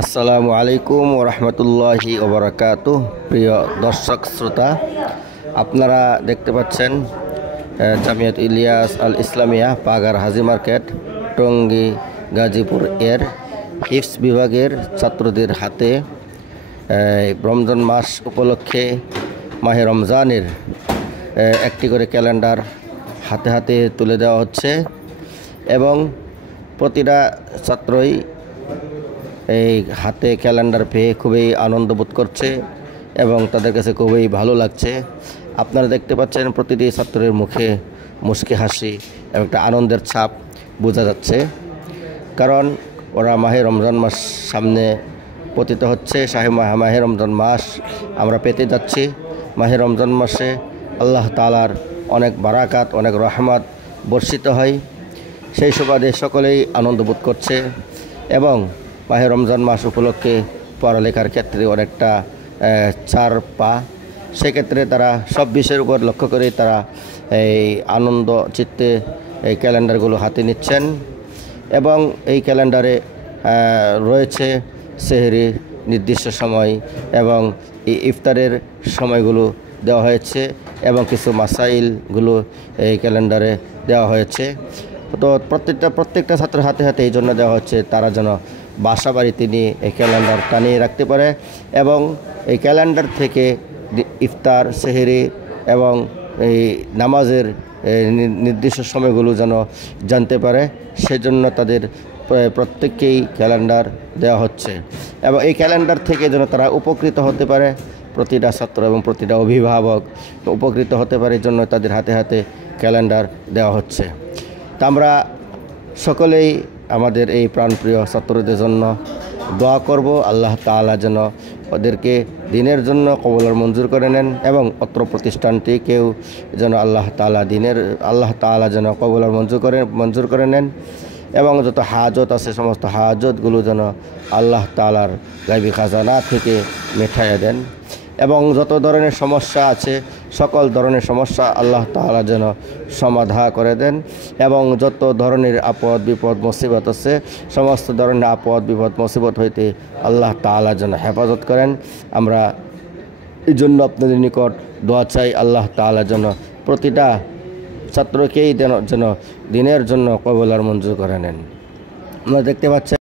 আসসালামু আলাইকুম ওয়া রাহমাতুল্লাহি ওয়া বারাকাতুহু। প্রিয় দর্শক শ্রোতা, আপনারা দেখতে পাচ্ছেন জামিয়াত ইলিয়াস আল ইসলামিয়া পাগার হাজি মার্কেট টঙ্গী গাজীপুর এর হিফজ বিভাগের ছাত্রদের হাতে রমজান মাস উপলক্ষে মাহে রমজানের একটি করে ক্যালেন্ডার হাতে হাতে তুলে দেওয়া হচ্ছে এবং প্রতিটা ছাত্রই এই হাতে ক্যালেন্ডার পেয়ে খুবই আনন্দ বোধ করছে এবং তাদের কাছে খুবই ভালো লাগছে। আপনারা দেখতে পাচ্ছেন প্রতিটি ছাত্রের মুখে মুচকি হাসি এবং একটা আনন্দের ছাপ বোঝা যাচ্ছে, কারণ ওরা মাহে রমজান মাস সামনে পতিত হচ্ছে। মাহে রমজান মাস আমরা পেতে যাচ্ছি। মাহে রমজান মাসে আল্লাহ তাআলার অনেক বারাকাত, অনেক রহমত বর্ষিত হয়। সেই সুবাদে সকলেই আনন্দ বোধ করছে এবং মাহে রমজান মাস উপলক্ষে পড়ালেখার ক্ষেত্রে অনেকটা ছাড় পা। সেক্ষেত্রে তারা সব বিষয়ের উপর লক্ষ্য করে তারা এই আনন্দ চিত্তে এই ক্যালেন্ডারগুলো হাতে নিচ্ছেন এবং এই ক্যালেন্ডারে রয়েছে সেহরির নির্দিষ্ট সময় এবং ইফতারের সময়গুলো দেওয়া হয়েছে এবং কিছু মাসাইলগুলো এই ক্যালেন্ডারে দেওয়া হয়েছে। তো প্রত্যেকটা ছাত্রের হাতে হাতে এই জন্য দেওয়া হচ্ছে তারা যেন বাসা বাড়িতে নিয়ে এই ক্যালেন্ডার টানিয়ে রাখতে পারে এবং এই ক্যালেন্ডার থেকে ইফতার, সেহরি এবং এই নামাজের নির্দিষ্ট সময়গুলো যেন জানতে পারে, সেজন্য তাদের প্রত্যেককেই ক্যালেন্ডার দেওয়া হচ্ছে এবং এই ক্যালেন্ডার থেকে যেন তারা উপকৃত হতে পারে, প্রতিটা ছাত্র এবং প্রতিটা অভিভাবক উপকৃত হতে পারে, এই জন্য তাদের হাতে হাতে ক্যালেন্ডার দেওয়া হচ্ছে। তা আমরা সকলেই আমাদের এই প্রাণপ্রিয় ছাত্রদের জন্য দোয়া করব, আল্লাহ তাআলা যেন ওদেরকে দিনের জন্য কবুল মঞ্জুর করে নেন এবং অত্র প্রতিষ্ঠানটিকেও যেন আল্লাহ তাআলা যেন কবুল মঞ্জুর করে নেন এবং যত হাজত আছে সমস্ত হাজতগুলো যেন আল্লাহ তাআলার গায়বী খাজানা থেকে মেটাইয়া দেন এবং যত ধরনের সমস্যা আছে সকল ধরনের সমস্যা আল্লাহ তাআলা যেন সমাধা করে দেন এবং যত ধরনের আপদ বিপদ মুসিবত আছে সমস্ত ধরনের আপদ বিপদ মুসিবত হইতে আল্লাহ তাআলা যেন হেফাজত করেন। আমরা এই জন্য আপনাদের নিকট দোয়া চাই, আল্লাহ তাআলা যেন প্রতিটা ছাত্রকেই যেন দিনের জন্য কবুল আর মঞ্জুর করে নেন। আমরা দেখতে পাচ্ছেন